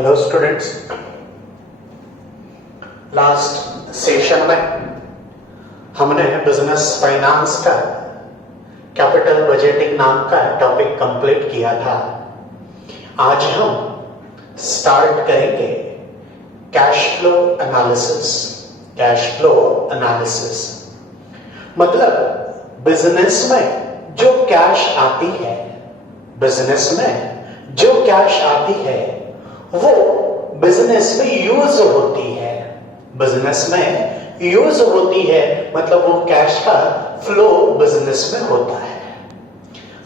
Hello students, last session में हमने business finance का कैपिटल बजटिंग नाम का टॉपिक कंप्लीट किया था। आज हम स्टार्ट करेंगे cash flow analysis. Cash flow analysis मतलब बिजनेस में जो कैश आती है, बिजनेस में जो कैश आती है वो बिजनेस में यूज होती है। बिजनेस में यूज होती है मतलब वो कैश का फ्लो बिजनेस में होता है।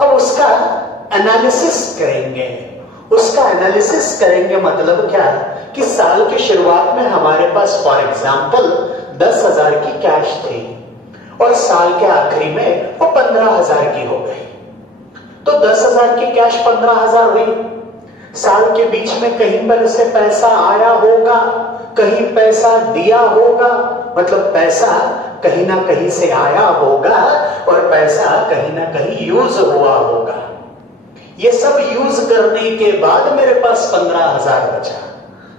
अब उसका एनालिसिस करेंगे। उसका एनालिसिस करेंगे मतलब क्या कि साल की शुरुआत में हमारे पास फॉर एग्जांपल 10,000 की कैश थी और साल के आखिरी में वो 15,000 की हो गई। तो 10,000 की कैश 15,000 हुई। साल के बीच में कहीं पर से पैसा आया होगा, कहीं पैसा दिया होगा, मतलब पैसा कहीं ना कहीं से आया होगा और पैसा कहीं ना कहीं यूज हुआ होगा। ये सब यूज करने के बाद मेरे पास 15,000 बचा।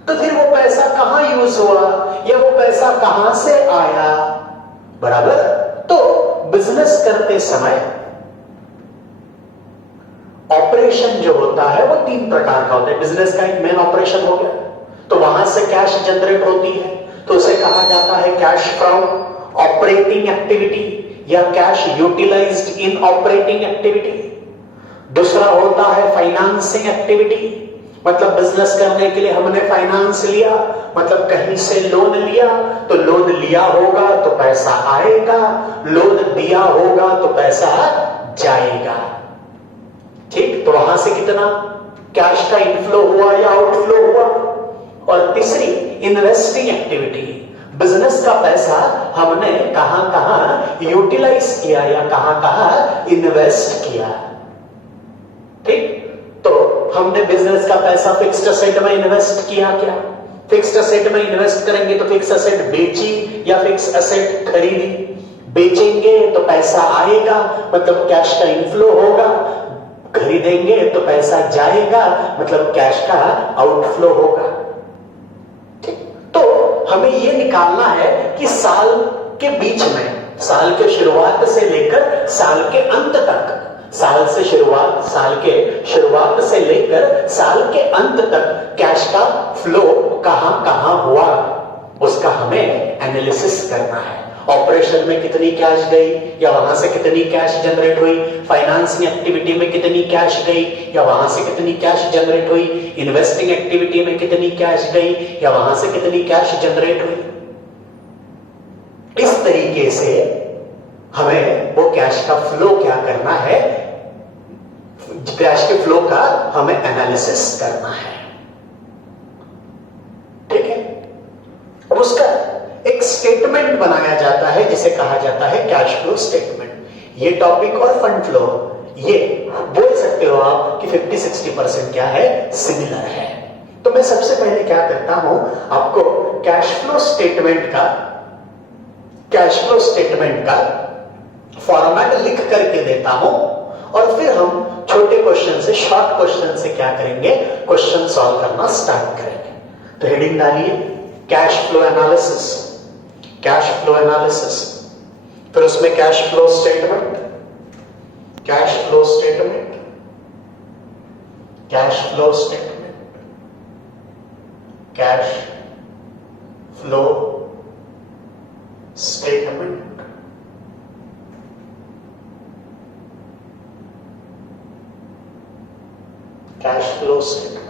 तो फिर वो पैसा कहां यूज हुआ या वो पैसा कहां से आया, बराबर। तो बिजनेस करते समय ऑपरेशन जो होता है वो 3 प्रकार का होता है। बिजनेस का एक मेन ऑपरेशन हो गया, तो वहां से कैश जनरेट होती है, तो उसे कहा जाता है कैश फ्रॉम ऑपरेटिंग एक्टिविटी या कैश यूटिलाइज्ड इन ऑपरेटिंग एक्टिविटी। दूसरा होता है फाइनेंसिंग एक्टिविटी, मतलब बिजनेस करने के लिए हमने फाइनेंस लिया, मतलब कहीं से लोन लिया, तो लोन लिया होगा तो पैसा आएगा, लोन दिया होगा तो पैसा जाएगा। ठीक, तो वहां से कितना कैश का इनफ्लो हुआ या आउटफ्लो हुआ। और तीसरी इन्वेस्टिंग एक्टिविटी, बिजनेस का पैसा हमने कहां कहां यूटिलाइज किया या कहां कहां इन्वेस्ट किया। ठीक, तो हमने बिजनेस का पैसा फिक्स्ड असेट में इन्वेस्ट किया। क्या फिक्स्ड असेट में इन्वेस्ट करेंगे तो फिक्स्ड असेट बेची या फिक्स्ड असेट खरीदी। बेचेंगे तो पैसा आएगा, मतलब कैश का इनफ्लो होगा। खरीदेंगे तो पैसा जाएगा, मतलब कैश का आउटफ्लो होगा। ठीक, तो हमें यह निकालना है कि साल के बीच में, साल के शुरुआत से लेकर साल के अंत तक, साल के शुरुआत से लेकर साल के अंत तक कैश का फ्लो कहां कहां हुआ, उसका हमें एनालिसिस करना है। ऑपरेशन में कितनी कैश गई या वहां से कितनी कैश जनरेट हुई, फाइनेंसिंग एक्टिविटी में कितनी कैश गई या वहां से कितनी कैश जनरेट हुई, इन्वेस्टिंग एक्टिविटी में कितनी कैश गई या वहां से कितनी कैश जनरेट हुई। इस तरीके से हमें वो कैश का फ्लो क्या करना है, कैश के फ्लो का हमें एनालिसिस करना है। ठीक है, अब उसका एक स्टेटमेंट बनाया जाता है जिसे कहा जाता है कैश फ्लो स्टेटमेंट। ये टॉपिक और फंड फ्लो, ये बोल सकते हो आप कि 50-60% क्या है, सिमिलर है। तो मैं सबसे पहले क्या करता हूं, आपको कैश फ्लो स्टेटमेंट का फॉर्मेट लिख करके देता हूं और फिर हम छोटे क्वेश्चन से, शॉर्ट क्वेश्चन से क्या करेंगे, क्वेश्चन सॉल्व करना स्टार्ट करेंगे। तो हेडिंग डालिए cash flow analysis. Cash flow analysis, फिर उसमें cash flow statement, cash flow statement, cash flow statement, cash flow statement, cash flow statement.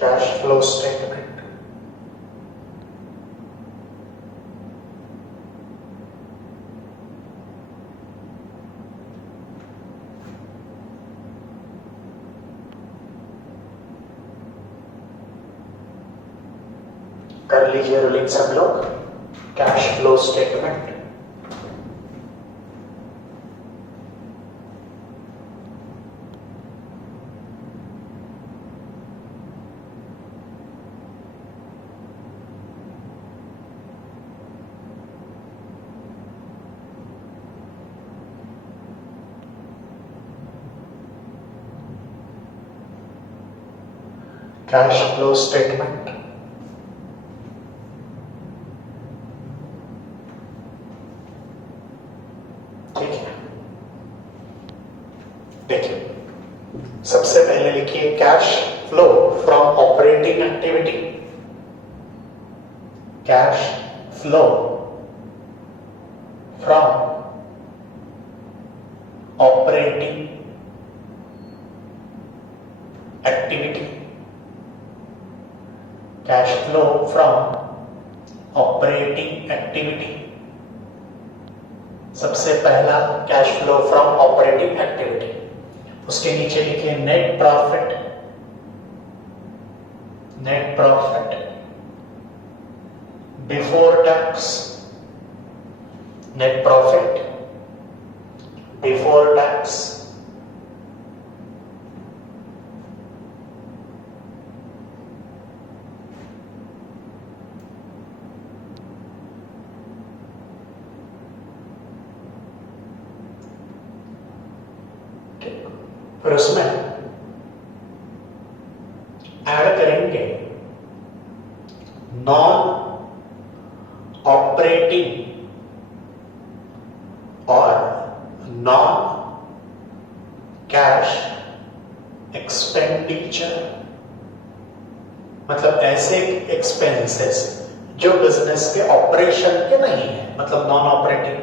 Cash flow statement, कर लीजिए रोलिंग सब लोग। Cash flow statement, cash flow statement, ठीक है। देखिए, सबसे पहले लिखिए cash flow from operating activity, cash flow from operating activity, cash flow from operating activity. सबसे पहला cash flow from operating activity, उसके नीचे लिखिए net profit, net profit before tax, net profit before tax. फिर उसमें ऐड करेंगे non operating और non cash expenditure, मतलब ऐसे एक्सपेंसेस जो बिजनेस के ऑपरेशन के नहीं है, मतलब नॉन ऑपरेटिंग,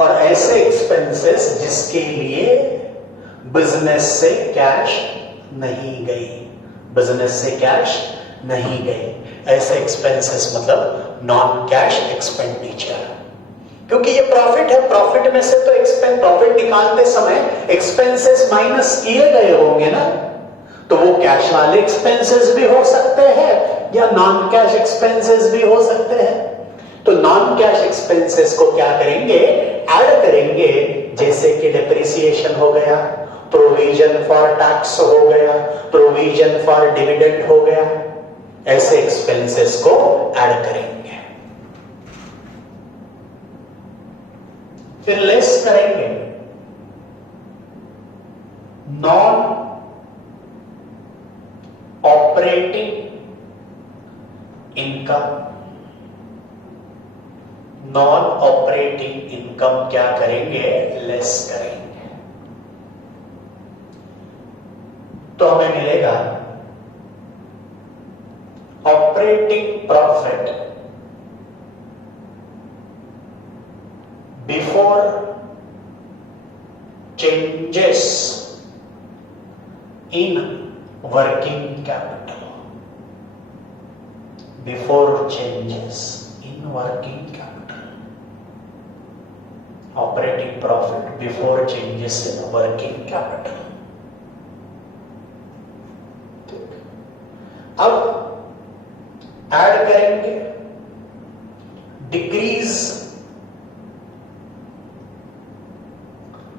और ऐसे एक्सपेंसेस जिसके लिए बिजनेस से कैश नहीं गई, बिजनेस से कैश नहीं गई, ऐसे एक्सपेंसेस मतलब नॉन कैश एक्सपेंडिचर। क्योंकि ये प्रॉफिट है, प्रॉफिट में से तो एक्सपेंस, प्रॉफिट निकालते समय एक्सपेंसेस माइनस किए गए होंगे ना, तो वो कैश वाले एक्सपेंसेस भी हो सकते हैं या नॉन कैश एक्सपेंसेस भी हो सकते हैं। तो नॉन कैश एक्सपेंसेस को क्या करेंगे, ऐड करेंगे, जैसे कि डिप्रिसिएशन हो गया, प्रोविजन फॉर टैक्स हो गया, प्रोविजन फॉर डिविडेंड हो गया, ऐसे एक्सपेंसेस को ऐड करेंगे। फिर लेस करेंगे non operating income, non operating income क्या करेंगे, लेस करेंगे। तो हमें मिलेगा operating profit before changes in working capital, before changes in working capital, operating profit before changes in working capital. अब ऐड करेंगे decrease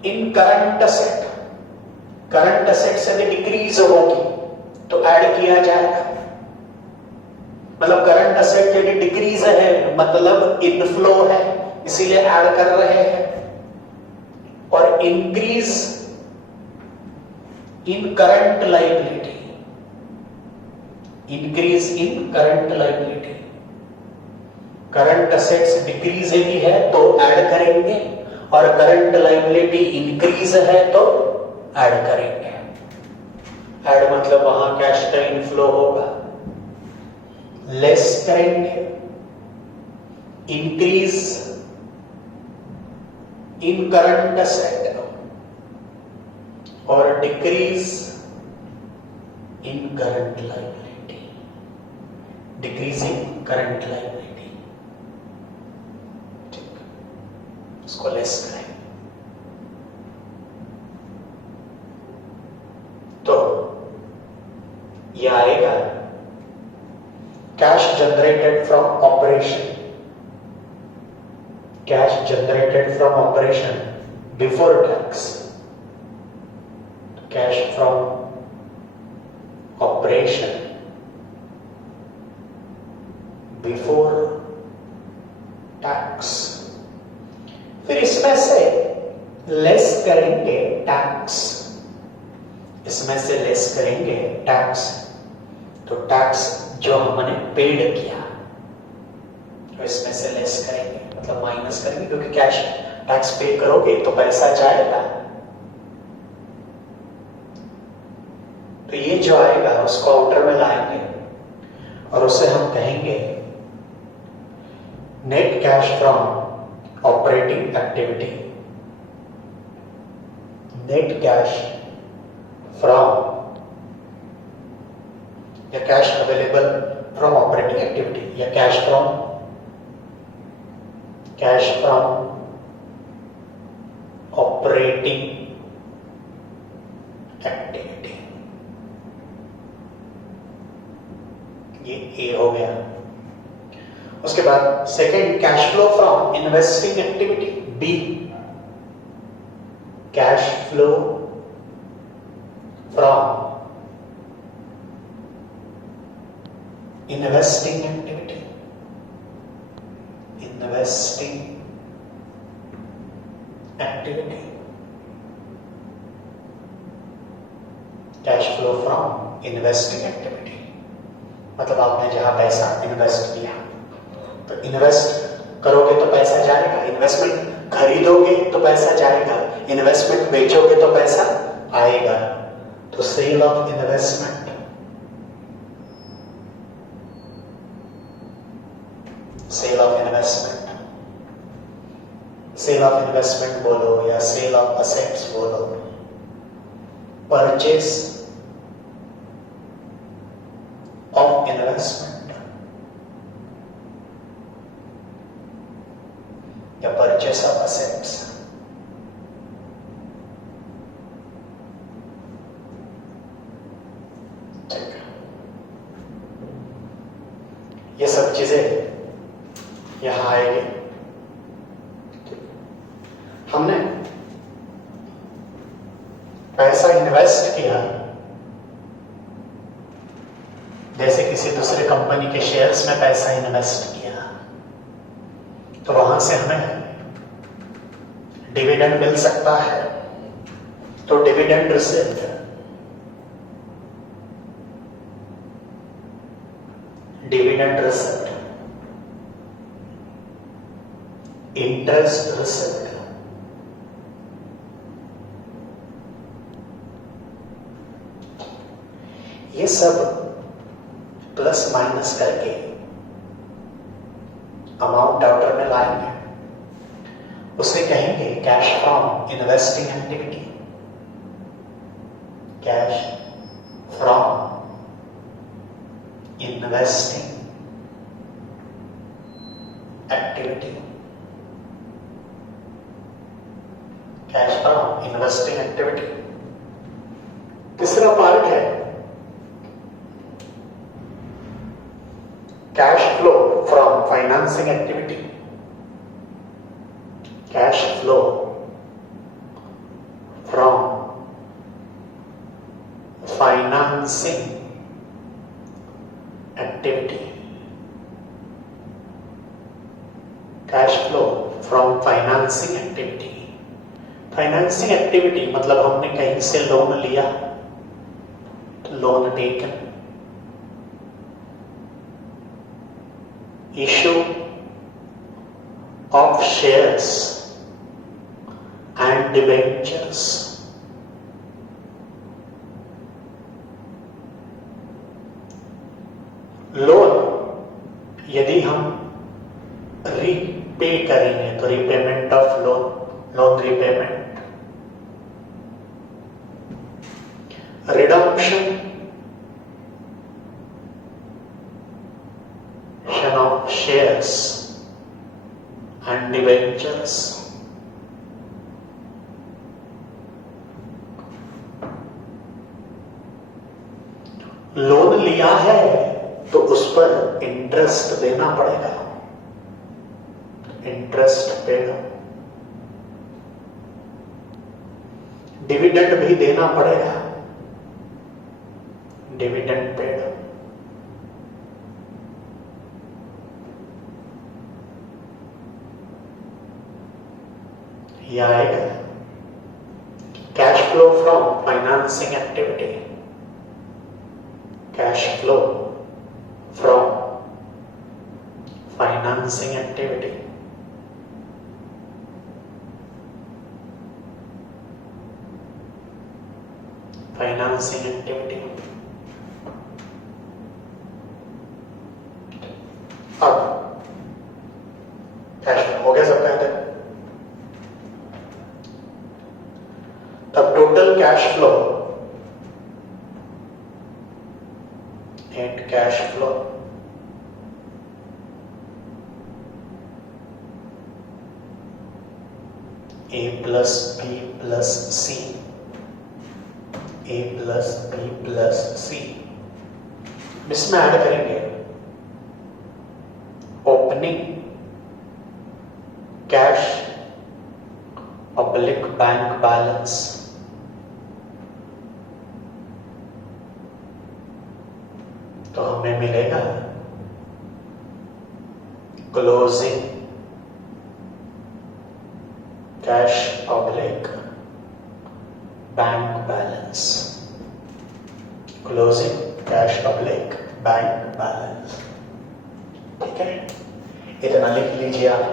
in current asset, current asset से भी डिक्रीज होगी तो ऐड किया जाएगा, मतलब करंट असेट यदि डिक्रीज है मतलब इनफ्लो है, इसीलिए ऐड कर रहे हैं। और increase in current liability, increase in current liability, current assets decrease यदि है तो ऐड करेंगे, और करंट लायबिलिटी इंक्रीज है तो ऐड करेंगे। ऐड मतलब वहां कैश का इनफ्लो होगा। लेस करेंगे इंक्रीज इन करंट असेट और decrease in current liability, decreasing current liability, ठीक, इसको लेस करें। तो ये आएगा cash generated from operation, cash generated from operation before tax, cash from operation before tax. फिर इसमें से लेस करेंगे टैक्स, इसमें से लेस करेंगे टैक्स, तो टैक्स जो हमने पेड किया तो इसमें से लेस करेंगे, मतलब माइनस करेंगे, क्योंकि कैश टैक्स पे करोगे तो पैसा जाएगा। तो ये जो आएगा उसको आउटर में लाएंगे और उसे हम कहेंगे net cash from operating activity. Net cash from या cash available from operating activity या कैश फ्रॉम ऑपरेटिंग एक्टिविटी, ये ए हो गया। उसके बाद second cash flow from investing activity, B cash flow from investing activity, investing activity, cash flow from investing activity, मतलब आपने जहां पैसा इन्वेस्ट किया, तो इन्वेस्ट करोगे तो पैसा जाएगा, इन्वेस्टमेंट खरीदोगे तो पैसा जाएगा, इन्वेस्टमेंट बेचोगे तो पैसा आएगा। तो sale of investment, sale of investment, sale of investment बोलो या सेल ऑफ असेट्स बोलो, परचेस ऑफ इन्वेस्टमेंट या परचेस ऑफ असेट्स। ये सब चीजें यहां आएगी। हमने पैसा इन्वेस्ट किया, जैसे किसी दूसरे कंपनी के शेयर्स में पैसा इन्वेस्ट किया, तो वहां से हमें डिविडेंड मिल सकता है, तो dividend received, dividend received, interest received, ये सब प्लस माइनस करके अमाउंट आउटर में लाएंगे, उसे कहेंगे cash from investing activity, cash from investing activity, cash from investing activity. तीसरा पार्ट है cash flow from financing activity, cash flow from financing activity, cash flow from financing activity. Financing activity मतलब हमने कहीं से लोन लिया, loan taken, issue of shares and debentures, loan यदि हम repay करेंगे तो repayment of loan, loan repayment, redemption of shares and debentures, loan लिया है तो उस पर इंटरेस्ट देना पड़ेगा, इंटरेस्ट पेड, डिविडेंड भी देना पड़ेगा, डिविडेंड पेड। यह आएगा cash flow from financing activity, cash flow financing activity, financing activity. अब कैश फ्लो हो गया सबका यहां तक। तब total cash flow, net cash flow A plus B plus C, A plus B plus C, इसमें ऐड करेंगे opening cash public bank balance, तो हमें मिलेगा closing cash public bank balance, closing cash public bank balance. ठीक है, इतना लिख लीजिए आप।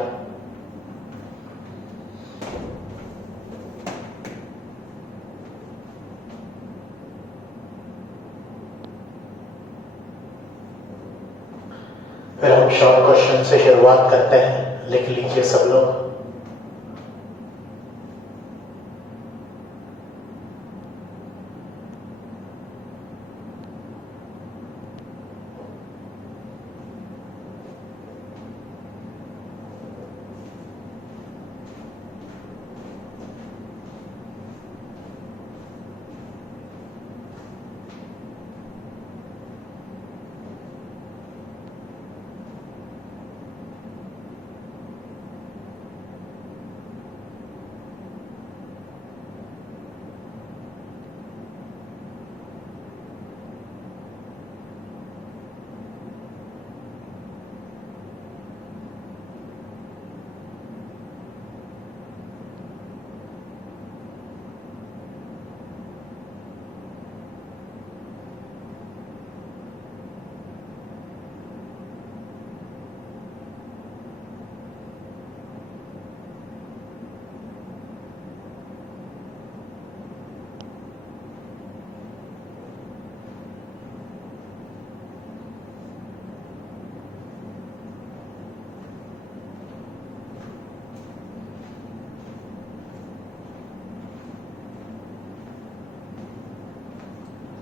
फिर हम शॉर्ट क्वेश्चन से शुरुआत करते हैं, लिख लीजिए सब लोग।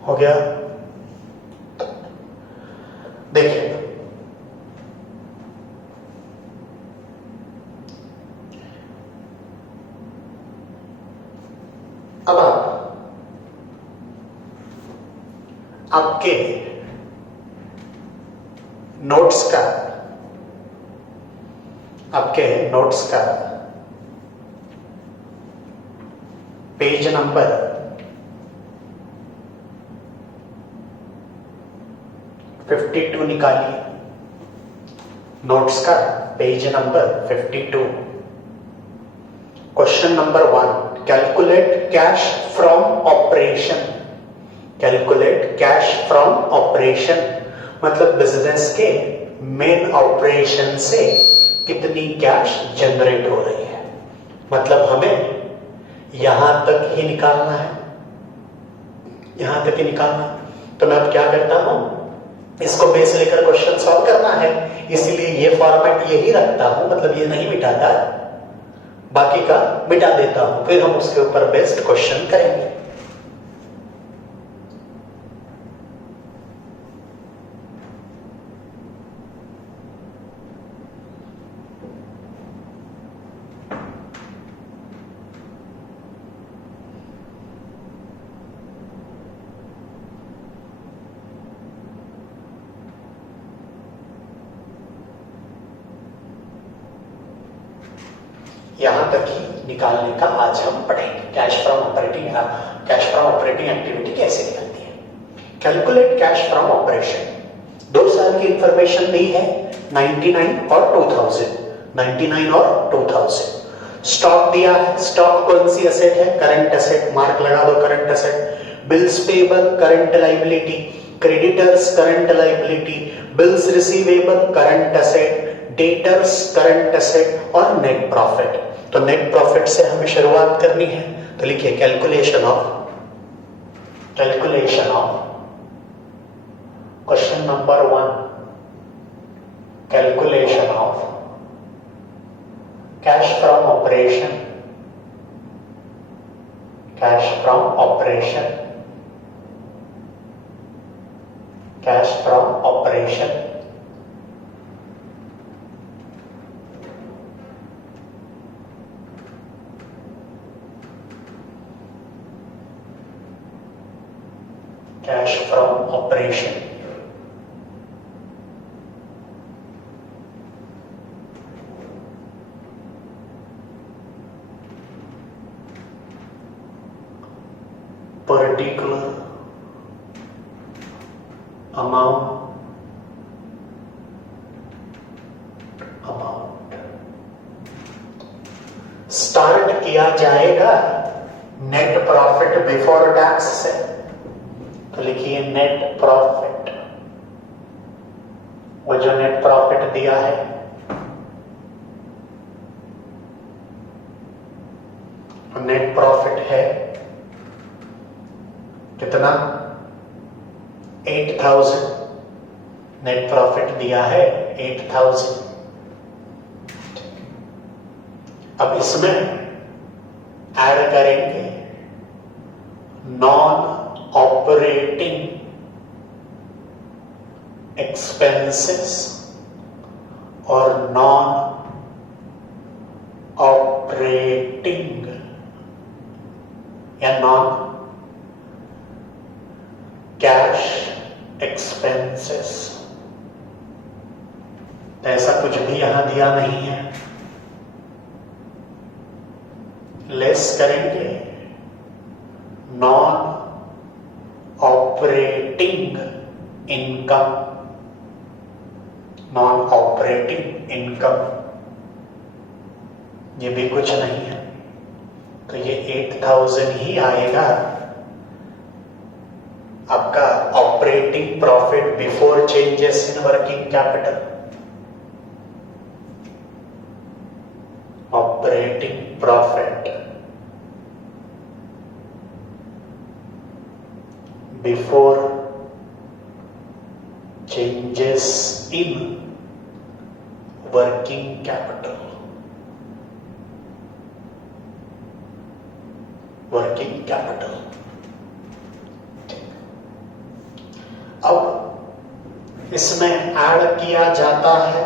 हो गया। देखिए अब आपके नोट्स का पेज नंबर 52 निकालिए। नोट्स का page number 52, question number 1, calculate cash from operation. Calculate cash from operation मतलब बिजनेस के मेन ऑपरेशन से कितनी कैश जनरेट हो रही है, मतलब हमें यहां तक ही निकालना है, यहां तक ही निकालना। तो मैं अब क्या करता हूं, इसको बेस लेकर क्वेश्चन सॉल्व करना है, इसीलिए ये फॉर्मेट यही रखता हूं, मतलब ये नहीं मिटाता, बाकी का मिटा देता हूं, फिर हम उसके ऊपर बेस्ड क्वेश्चन करेंगे। यहां तक ही निकालने का आज हम पढ़ेंगे। कैश फ्रॉम ऑपरेटिंग एक्टिविटी कैसे निकलती है। कैलकुलेट कैश फ्रॉम ऑपरेशन, 2 साल की इंफॉर्मेशन दी है, 99 और 2000। स्टॉक दिया है, स्टॉक कौन सी एसेट है, करंट एसेट, मार्क लगा दो current asset. Bills payable current liability, creditors current liability, bills receivable current asset, debtors, current asset और नेट प्रॉफिट। तो नेट प्रॉफिट से हमें शुरुआत करनी है, तो लिखिए calculation of question number 1, calculation of cash from operation, cash from operation, cash from operation, cash from operation, particular amount start किया जाएगा नेट प्रॉफिट बिफोर टैक्स से, तो लिखिए नेट प्रॉफिट, वो जो नेट प्रॉफिट दिया है नेट प्रॉफिट है कितना, 8000, नेट प्रॉफिट दिया है 8000। अब इसमें ऐड करेंगे नॉन ऑपरेटिंग एक्सपेंसेस और नॉन ऑपरेटिंग या नॉन कैश एक्सपेंसेस। ऐसा कुछ भी यहां दिया नहीं है, लेस करेंगे non operating income, non operating income, ये भी कुछ नहीं है, तो ये 8000 ही आएगा आपका operating profit before changes in working capital. Operating profit before changes in working capital, working capital. अब इसमें ऐड किया जाता है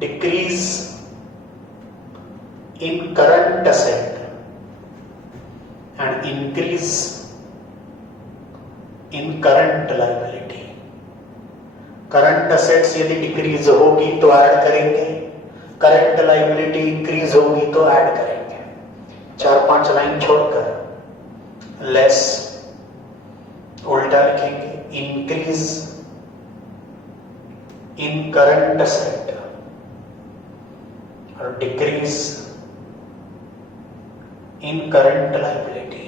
decrease in current asset and increase in current liability. Current assets यदि डिक्रीज होगी तो ऐड करेंगे, करंट लायबिलिटी इंक्रीज होगी तो ऐड करेंगे। 4-5 लाइन छोड़कर लेस उल्टा लिखेंगे, इंक्रीज इन करंट एसेट और डिक्रीज इन करंट लायबिलिटी।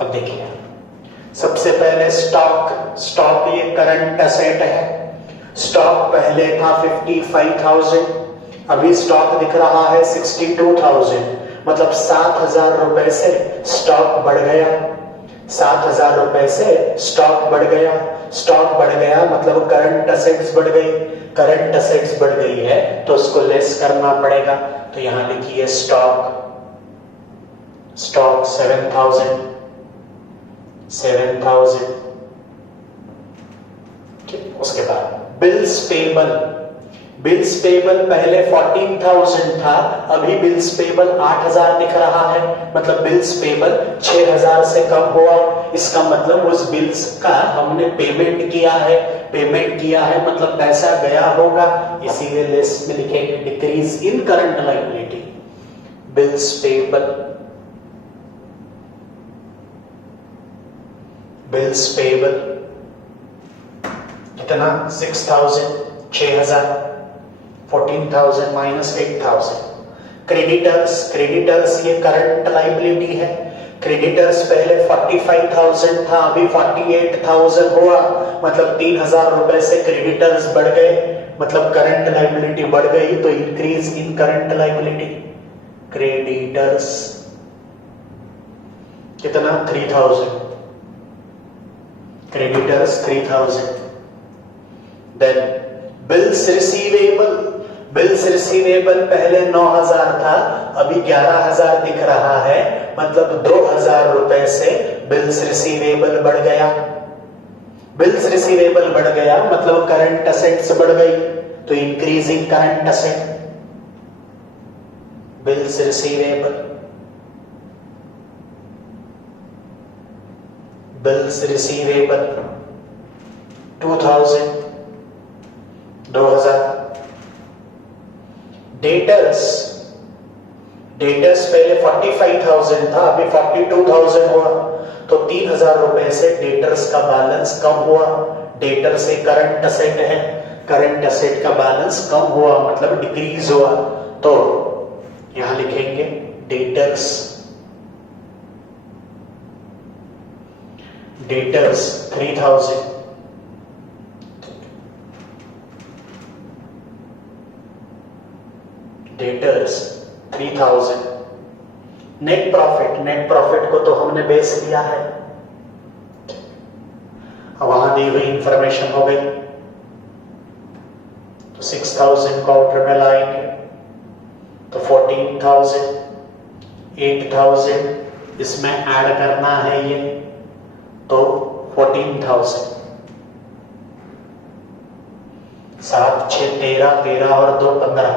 अब देखिए, सबसे पहले स्टॉक ये करंट एसेट है। स्टॉक पहले था 55,000, अभी स्टॉक दिख रहा है 62,000, मतलब 7,000 रुपए से स्टॉक बढ़ गया। 7,000 रुपए से स्टॉक बढ़ गया। स्टॉक बढ़ गया मतलब करंट एसेट्स बढ़ गई। करंट एसेट्स बढ़ गई है तो उसको लेस करना पड़ेगा, तो यहां लिखिए स्टॉक 7,000। ठीक, उसके बाद बिल्स पेबल पहले 14,000 था, अभी बिल्स पेबल 8,000 दिख रहा है, मतलब बिल्स पेबल 6,000 से कम हुआ। इसका मतलब उस बिल्स का हमने पेमेंट किया है मतलब पैसा गया होगा, इसीलिए लिस्ट में लिखेंगे decrease in current liability. Bills payable कितना, 6,000, 6,000, 14,000 माइनस 8,000। क्रेडिटर्स ये करंट लायबिलिटी है, क्रेडिटर्स पहले 45,000 था, अभी 48,000 हुआ, मतलब 3,000 रुपए से क्रेडिटर्स बढ़ गए, मतलब करंट लायबिलिटी बढ़ गई, तो increase in current liability. Creditors कितना? 3,000, creditors 3,000। Then bills receivable, bills receivable पहले 9,000 था, अभी 11,000 दिख रहा है, मतलब 2,000 रुपए से बिल्स रिसीवेबल बढ़ गया। बिल्स रिसीवेबल बढ़ गया मतलब करंट असेट्स बढ़ गई, तो increasing current asset. Bills receivable, bills receivable 2,000, 2,000। Debtors, debtors पहले 45,000 था, अभी 42,000 हुआ, तो 3,000 रुपए से डेटर्स का बैलेंस कम हुआ। डेटर से करंट असेट है, करंट असेट का बैलेंस कम हुआ मतलब डिक्रीज हुआ, तो यहां लिखेंगे debtors, debtors 3,000। Debtors 3,000। Net profit, net profit को तो हमने बेस दिया है, वहां दी हुई इंफॉर्मेशन हो गई, तो 6,000 काउंटर में लाएंगे, तो 14,000, 8,000 इसमें ऐड करना है ये, तो 14,000। 7, 6, 13, 13 और 2, 15,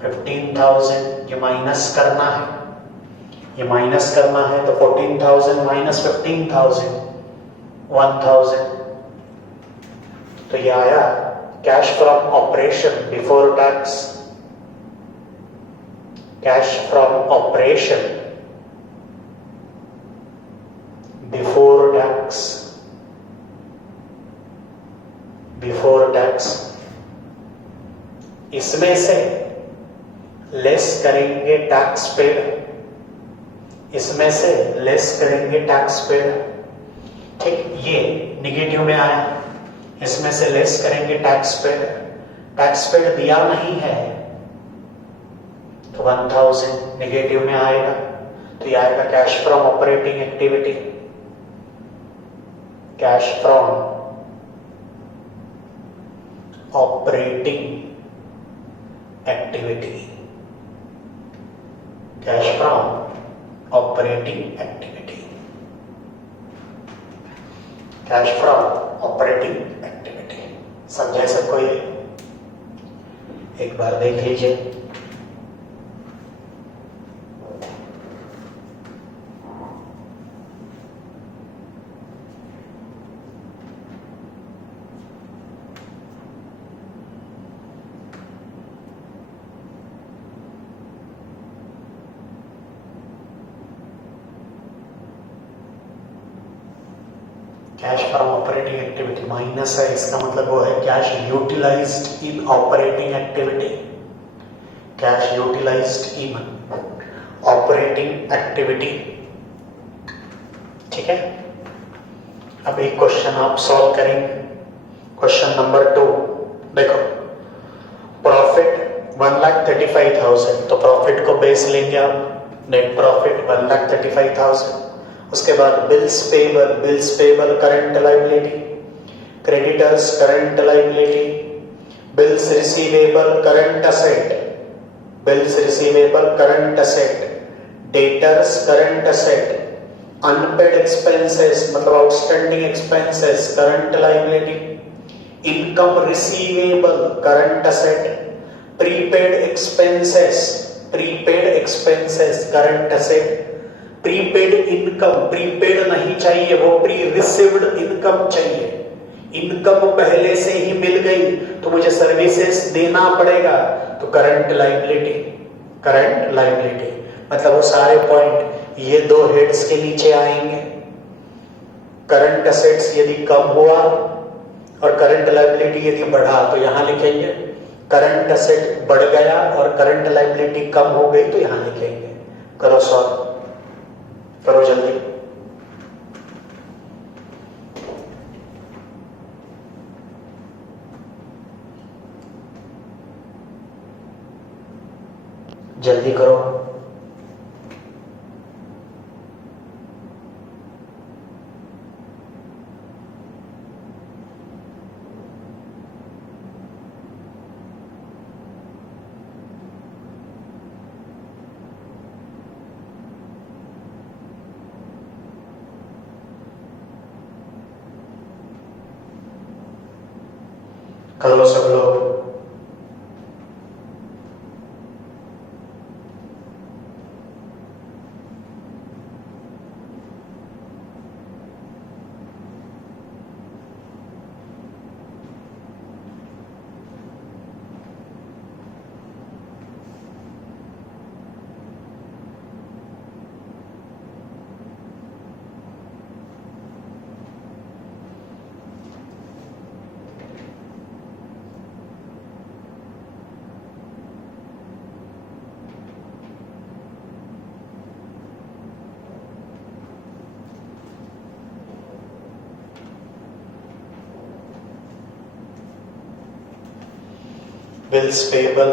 15,000 ये माइनस करना है, ये माइनस करना है, तो 14,000 माइनस 15,000, 1,000, तो ये आया cash from operation before tax. Cash from operation before tax, before tax. इसमें से लेस करेंगे टैक्स पेड, इसमें से लेस करेंगे टैक्स पेड, ठीक, ये निगेटिव में आया, इसमें से लेस करेंगे टैक्स पेड, टैक्स पेड दिया नहीं है, तो 1,000 निगेटिव में आएगा, तो ये आएगा cash from operating activity. Cash from operating activity, cash from operating activity, cash from operating activity. समझे सबको? ये एक बार देख लीजिए। Cash from operating activity minus है, इसका मतलब वो है कैश यूटिलाइज्ड इन ऑपरेटिंग एक्टिविटी, कैश यूटिलाइज्ड इन ऑपरेटिंग एक्टिविटी, ठीक है। अब एक क्वेश्चन आप सॉल्व करेंगे, क्वेश्चन नंबर 2। देखो, प्रॉफिट 1,35,000, तो प्रॉफिट को बेस लेंगे आप, नेट प्रॉफिट 1,35,000। उसके बाद bills payable, bills payable current liability, creditors current liability, bills receivable current asset, bills receivable current asset, debtors current asset, unpaid expenses मतलब outstanding expenses current liability, income receivable current asset, prepaid expenses, prepaid expenses current asset, prepaid income, prepaid नहीं चाहिए, वो pre received income चाहिए, income पहले से ही मिल गई तो मुझे सर्विसेज देना पड़ेगा, तो करंट लायबिलिटी, करंट लायबिलिटी। मतलब वो सारे पॉइंट ये दो हेड्स के नीचे आएंगे। करंट असेट्स यदि कम हुआ और करंट लायबिलिटी यदि बढ़ा, तो यहां लिखेंगे करंट असेट बढ़ गया और करंट लायबिलिटी कम हो गई, तो यहां लिखेंगे। करो सॉल्व। करो जल्दी। जल्दी करो। करो सब लोग। बिल्स पेबल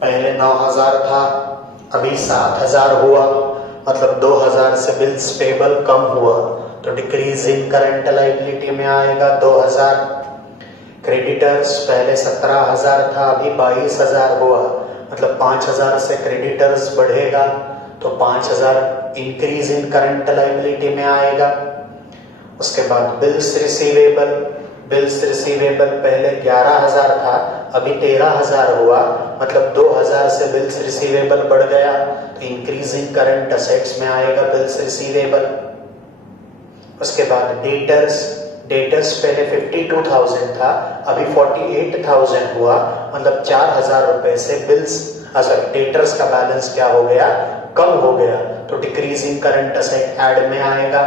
पहले 9,000 था, अभी 7,000 हुआ, मतलब 2,000 से बिल्स पेबल कम हुआ, तो डिक्रीज इन करंट लायबिलिटी में आएगा 2,000। क्रेडिटर्स पहले 17,000 था, अभी 22,000 हुआ, मतलब 5,000 से क्रेडिटर्स बढ़ेगा, तो 5,000 इंक्रीज इन करंट लायबिलिटी में आएगा। उसके बाद बिल्स रिसीवेबल, बिल्स रिसीवेबल पहले 11,000 था, अभी 13,000 हुआ, मतलब 2,000 से बिल्स रिसीवेबल बढ़ गया, तो इंक्रीज इन करंट असेट्स में आएगा बिल्स रिसीवेबल। उसके बाद डेटर्स, डेटर्स पहले 52,000 था, अभी 48,000 हुआ, मतलब 4,000 रुपए से बिल्स डेटर्स का बैलेंस क्या हो गया, कम हो गया, तो decrease in current asset add में आएगा।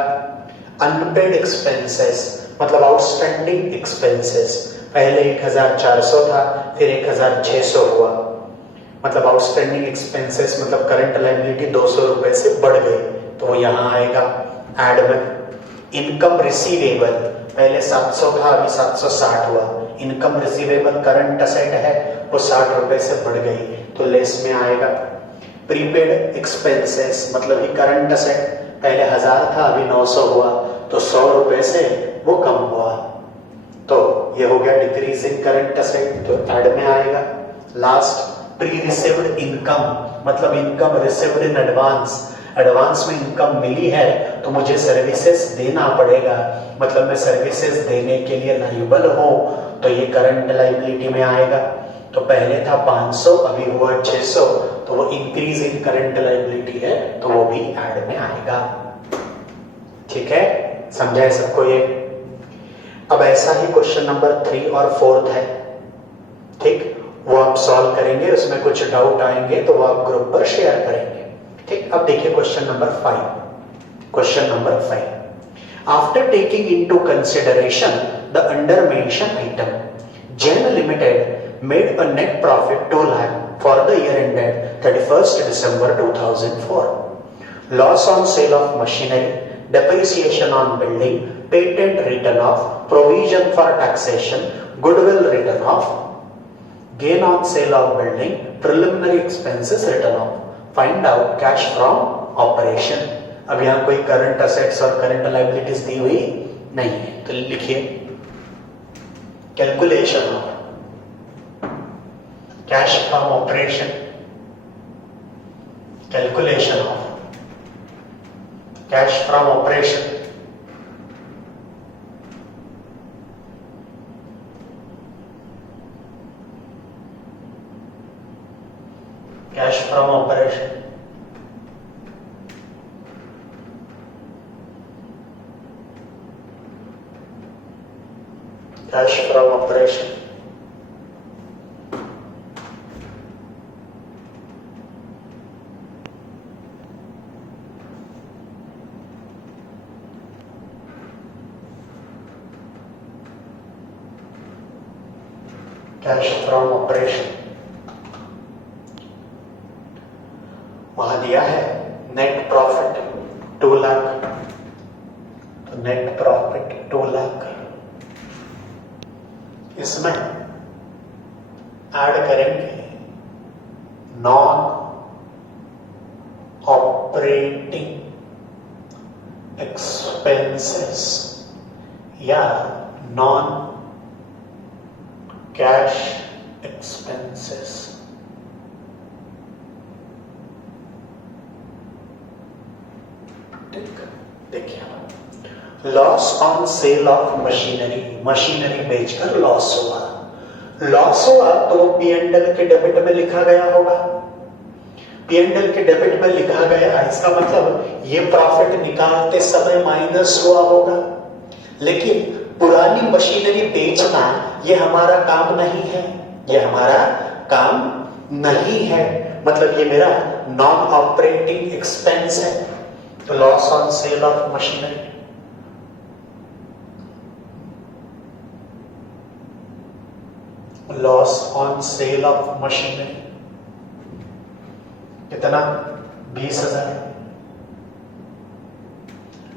अनपेड एक्सपेंसेस मतलब आउटस्टैंडिंग एक्सपेंसेस, पहले 1,400 था, फिर 1,600 हुआ, मतलब आउटस्टैंडिंग एक्सपेंसेस मतलब करंट लायबिलिटी 200 रुपए से बढ़ गई, तो वो यहाँ आएगा ऐड में। इनकम रिसीवेबल पहले 700 था, अभी 760 हुआ, इनकम रिसीवेबल करंट असेट है, वो 60 रुपए से बढ़ गई, तो लेस में आएगा। प्रीपेड एक्सपेंसेस मतलब ही करंट असेट, पहले 1,000 था, अभी 900 हुआ, तो 100 रुपए से वो कम हुआ, तो ये हो गया डिक्रीज इन करंट असेट, तो ऐड में आएगा। लास्ट प्री रिसीव्ड इनकम मतलब income received in advance, advance में इनकम मिली है तो मुझे सर्विसेज देना पड़ेगा, मतलब मैं सर्विसेज देने के लिए लायबल हूं, तो ये करंट लायबिलिटी में आएगा। तो पहले था 500, अभी हुआ 600, तो वो इंक्रीज इन करंट लायबिलिटी है, तो वो भी ऐड में आएगा। ठीक है, समझा है सबको ये? अब ऐसा ही क्वेश्चन नंबर 3 और 4 है, ठीक, वो आप सॉल्व करेंगे, उसमें कुछ डाउट आएंगे तो वो आप ग्रुप पर शेयर करेंगे। ठीक, अब देखिए question number 5। Question number 5, after taking into consideration the under mention item, Jain limited made a net profit 2 lakh for the year ended 31st December 2004. Loss on sale of machinery, depreciation on building, patent written off, provision for taxation, goodwill written off, gain on sale of building, preliminary expenses written off. Find out cash from operation. अब यहाँ कोई current assets और current liabilities दी हुई नहीं है, तो लिखिए calculation of cash from operation, calculation of cash from operation, cash from operation, cash from operation, cash from operation. वहां दिया है net profit 2 lakh, net profit 2 lakh. इसमें ऐड करेंगे नॉन ऑपरेटिंग एक्सपेंसेस या नॉन कैश एक्सपेंसेस। देखिए, loss on sale of machinery, machinery बेचकर loss हुआ। Loss हुआ तो P&L के डेबिट में लिखा गया होगा। P&L के डेबिट में लिखा गया, इसका मतलब ये प्रॉफिट निकालते समय माइनस हुआ होगा। लेकिन पुरानी मशीनरी बेचना ये हमारा काम नहीं है, ये हमारा काम नहीं है, मतलब ये मेरा नॉन ऑपरेटिंग एक्सपेंस है। तो loss on sale of machinery, loss on sale of machinery कितना? 20,000।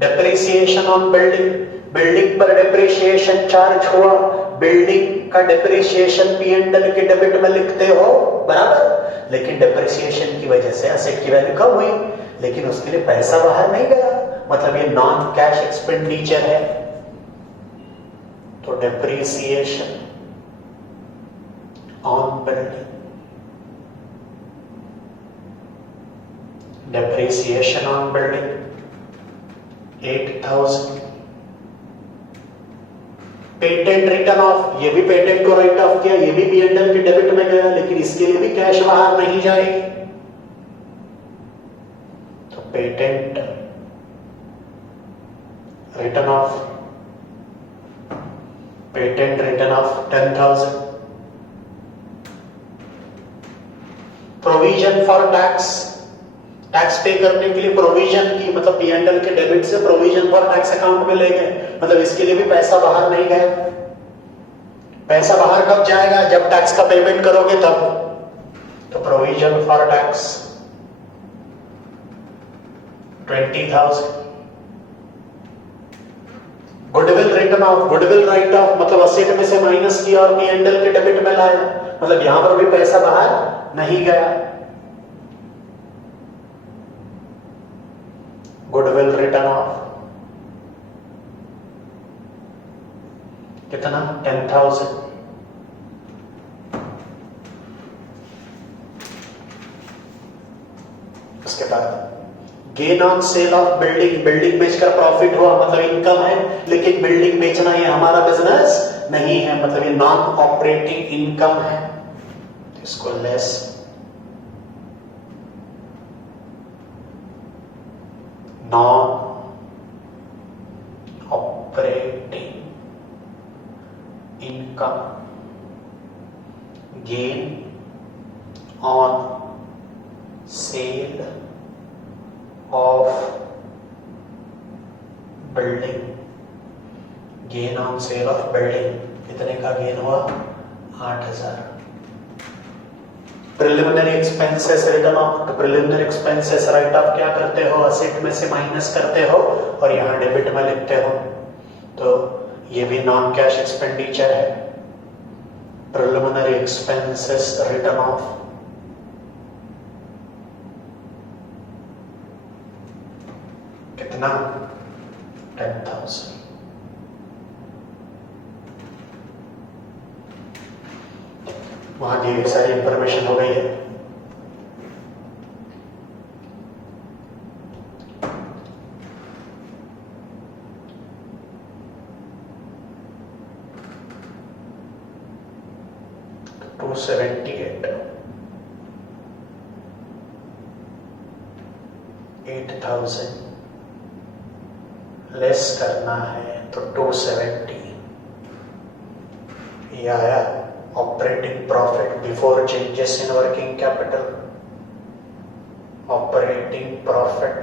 डेप्रिसिएशन ऑन बिल्डिंग, बिल्डिंग पर डेप्रिसिएशन चार्ज हुआ, बिल्डिंग का डेप्रिसिएशन P&L के डेबिट में लिखते हो, बराबर। लेकिन डेप्रिसिएशन की वजह से एसेट की वैल्यू कम हुई, लेकिन उसके लिए पैसा बाहर नहीं गया, मतलब ये नॉन कैश एक्सपेंडिचर है। तो depreciation on building, depreciation on building 8,000। Patent return of, ये भी पेटेंट को राइट ऑफ किया, ये भी P&L के डेबिट में गया, लेकिन इसके लिए भी कैश बाहर नहीं जाएगी। तो patent return of, patent return of 10,000। Provision for tax, tax पे करने के लिए प्रोविजन की, मतलब P&L के डेबिट से प्रोविजन फॉर टैक्स अकाउंट में ले गए, मतलब इसके लिए भी पैसा बाहर नहीं गया। पैसा बाहर कब जाएगा? जब टैक्स का पेमेंट करोगे तब। तो provision for tax 20,000। Goodwill return of, goodwill right of, मतलब असेट में से माइनस किया और P&L के डेबिट में लाया, मतलब यहां पर भी पैसा बाहर नहीं गया। गुडविल रिटर्न ऑफ कितना? 10,000। उसके बाद gain on sale of building, building बेचकर प्रॉफिट हुआ, मतलब इनकम है, लेकिन बिल्डिंग बेचना ये हमारा बिजनेस नहीं है, मतलब ये नॉन ऑपरेटिंग इनकम है। इसको less non operating income, gain on sale of building, gain on sale of building कितने का गेन हुआ? 8,000। प्रिलिमिनरी एक्सपेंसेस रिटर्न ऑफ, तो प्रिलिमिनरी एक्सपेंसेस राइट ऑफ क्या करते हो? असेट में से माइनस करते हो और यहां डेबिट में लिखते हो, तो ये भी नॉन कैश एक्सपेंडिचर है। प्रिलिमिनरी एक्सपेंसेस रिटर्न ऑफ कितना? 10,000। वहां ढेर सारी इंफॉर्मेशन हो गई है। तो 278 8,000 लेस करना है, तो 270 ये आया operating profit before changes in working capital. Operating profit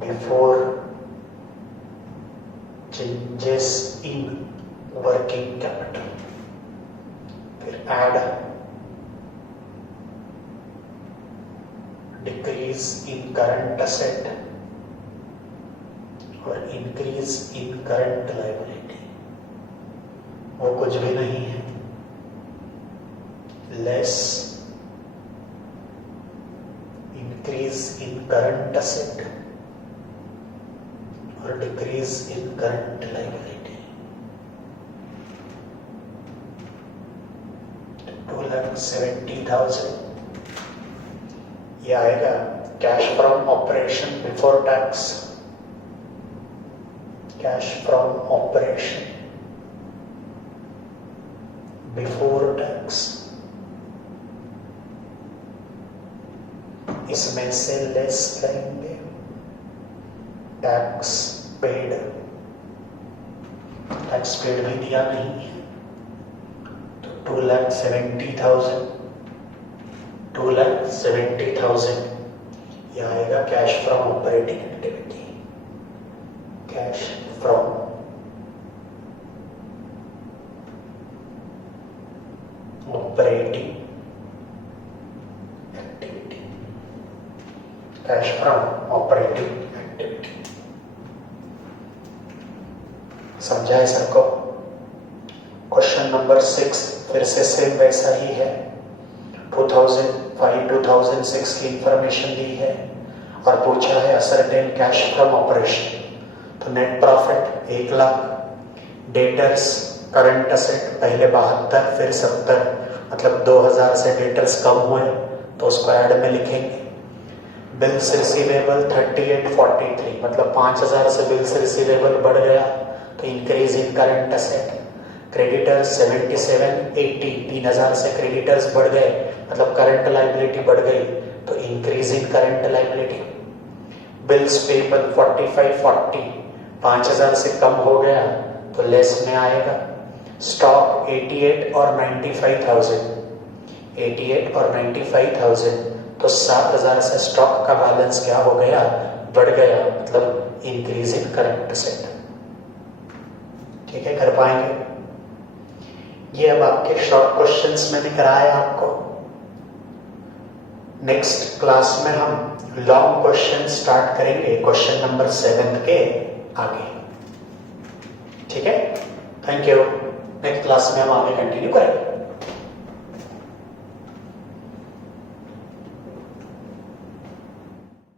before changes in working capital, फिर add decrease increase in current asset और इंक्रीज इन करंट लायबिलिटी, वो कुछ भी नहीं है less increase in current asset और डिक्रीज इन करंट लायबिलिटी। 2,70,000 ये आएगा cash from operation before tax, cash from operation before tax. इसमें से लेस करेंगे टैक्स पेड, टैक्स पेड भी दिया नहीं है तो 2,70,000, 2,70,000 यह आएगा cash from operating activity, cash from operating activity, cash from operating activity. समझा है सर को? क्वेश्चन नंबर 6 फिर से सेम वैसा ही है, 2005-2006 की इंफॉर्मेशन दी है और पूछा है असर्टेन कैश फ्रॉम ऑपरेशन। तो net profit 1 lakh, debtors current asset पहले 72 फिर 70, मतलब 2000 से डेटर्स कम हुए तो उसको ऐड में लिखेंगे। बिल्स रिसीवेबल 3843, मतलब 5000 से बिल्स रिसीवेबल बढ़ गया तो increase in current asset. Creditors 7780, 3000 से क्रेडिटर्स बढ़ गए मतलब करंट लायबिलिटी बढ़ गई तो increase in current liability. Bills payable 4540, 5000 से कम हो गया तो लेस में आएगा। स्टॉक 88 और 95,000, 88 और 95,000 तो 7,000 से स्टॉक का बैलेंस क्या हो गया, बढ़ गया, मतलब इंक्रीज इन करंट असेट। ठीक है, कर पाएंगे? ये अब आपके शॉर्ट क्वेश्चंस मैंने कराया आपको। नेक्स्ट क्लास में हम लॉन्ग क्वेश्चन स्टार्ट करेंगे, क्वेश्चन नंबर 7 के आगे। ठीक है, थैंक यू। नेक्स्ट क्लास में हम आगे कंटिन्यू करेंगे।